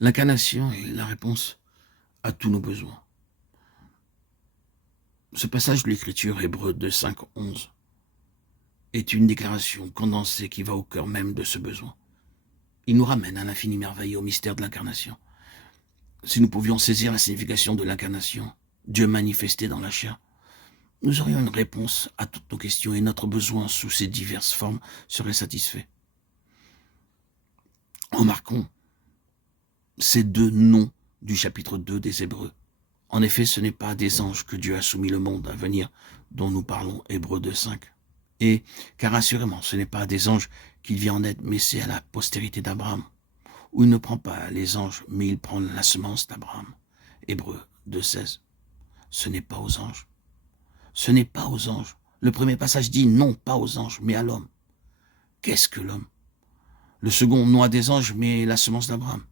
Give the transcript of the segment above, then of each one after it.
L'incarnation est la réponse à tous nos besoins. Ce passage de l'Écriture, Hébreux 2, 5, 11, est une déclaration condensée qui va au cœur même de ce besoin. Il nous ramène à l'infini merveille, au mystère de l'incarnation. Si nous pouvions saisir la signification de l'incarnation, Dieu manifesté dans la chair, nous aurions une réponse à toutes nos questions et notre besoin sous ces diverses formes serait satisfait. Remarquons ces deux noms du chapitre 2 des Hébreux. En effet, ce n'est pas à des anges que Dieu a soumis le monde à venir dont nous parlons, Hébreux 2, 5. Et, car assurément, ce n'est pas à des anges qu'il vient en aide, mais c'est à la postérité d'Abraham, où il ne prend pas les anges, mais il prend la semence d'Abraham. Hébreux 2, 16. Ce n'est pas aux anges. Ce n'est pas aux anges. Le premier passage dit non, pas aux anges, mais à l'homme. Qu'est-ce que l'homme? Le second, non à des anges, mais la semence d'Abraham.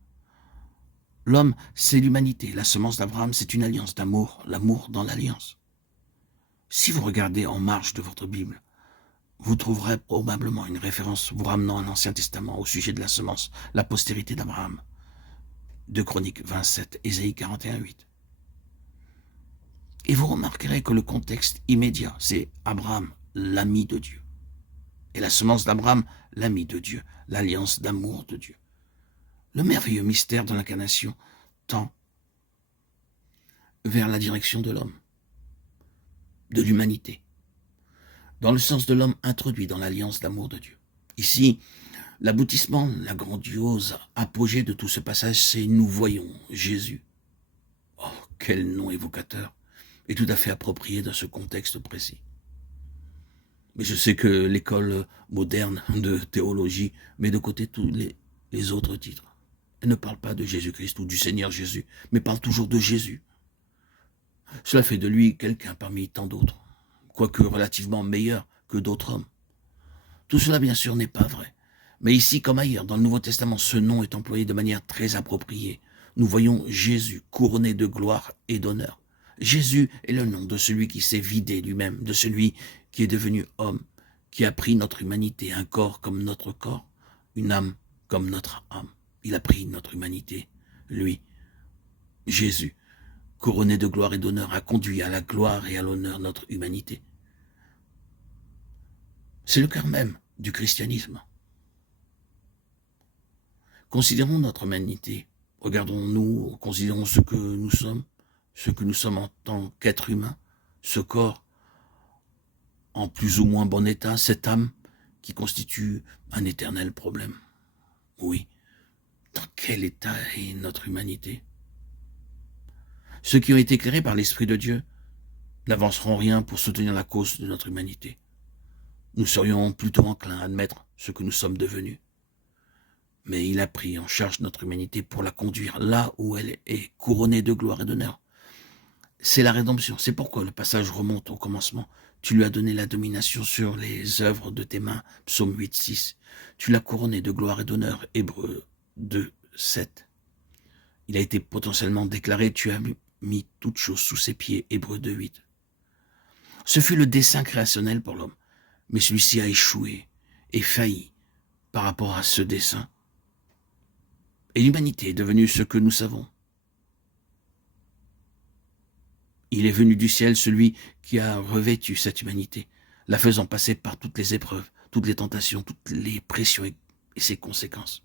L'homme, c'est l'humanité. La semence d'Abraham, c'est une alliance d'amour, l'amour dans l'alliance. Si vous regardez en marge de votre Bible, vous trouverez probablement une référence vous ramenant à l'Ancien Testament au sujet de la semence, la postérité d'Abraham. 2 Chroniques 27, Ésaïe 41, 8. Et vous remarquerez que le contexte immédiat, c'est Abraham, l'ami de Dieu. Et la semence d'Abraham, l'ami de Dieu, l'alliance d'amour de Dieu. Le merveilleux mystère de l'incarnation tend vers la direction de l'homme, de l'humanité, dans le sens de l'homme introduit dans l'alliance d'amour de Dieu. Ici, l'aboutissement, la grandiose apogée de tout ce passage, c'est nous voyons Jésus. Oh, quel nom évocateur et tout à fait approprié dans ce contexte précis. Mais je sais que l'école moderne de théologie met de côté tous les autres titres. Elle ne parle pas de Jésus-Christ ou du Seigneur Jésus, mais parle toujours de Jésus. Cela fait de lui quelqu'un parmi tant d'autres, quoique relativement meilleur que d'autres hommes. Tout cela, bien sûr, n'est pas vrai. Mais ici, comme ailleurs, dans le Nouveau Testament, ce nom est employé de manière très appropriée. Nous voyons Jésus couronné de gloire et d'honneur. Jésus est le nom de celui qui s'est vidé lui-même, de celui qui est devenu homme, qui a pris notre humanité, un corps comme notre corps, une âme comme notre âme. Il a pris notre humanité, lui, Jésus, couronné de gloire et d'honneur, a conduit à la gloire et à l'honneur notre humanité. C'est le cœur même du christianisme. Considérons notre humanité, regardons-nous, considérons ce que nous sommes en tant qu'être humain, ce corps en plus ou moins bon état, cette âme qui constitue un éternel problème. Oui, dans quel état est notre humanité? Ceux qui ont été éclairés par l'Esprit de Dieu n'avanceront rien pour soutenir la cause de notre humanité. Nous serions plutôt enclins à admettre ce que nous sommes devenus. Mais il a pris en charge notre humanité pour la conduire là où elle est, couronnée de gloire et d'honneur. C'est la rédemption. C'est pourquoi le passage remonte au commencement. Tu lui as donné la domination sur les œuvres de tes mains. Psaume 8, 6. Tu l'as couronné de gloire et d'honneur. Hébreux 2, 7. Il a été potentiellement déclaré. Tu as mis toutes choses sous ses pieds. Hébreux 2, 8. Ce fut le dessein créationnel pour l'homme. Mais celui-ci a échoué et failli par rapport à ce dessein. Et l'humanité est devenue ce que nous savons. Il est venu du ciel celui qui a revêtu cette humanité, la faisant passer par toutes les épreuves, toutes les tentations, toutes les pressions et ses conséquences.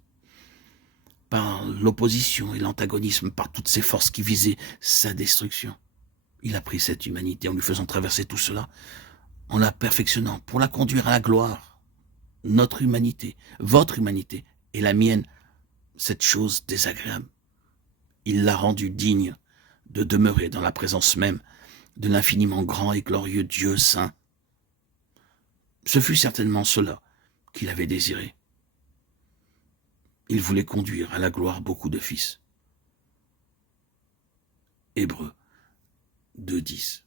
Par l'opposition et l'antagonisme, par toutes ces forces qui visaient sa destruction. Il a pris cette humanité en lui faisant traverser tout cela, en la perfectionnant pour la conduire à la gloire. Notre humanité, votre humanité et la mienne, cette chose désagréable. Il l'a rendue digne de demeurer dans la présence même de l'infiniment grand et glorieux Dieu saint. Ce fut certainement cela qu'il avait désiré. Il voulait conduire à la gloire beaucoup de fils. Hébreux 2, 10.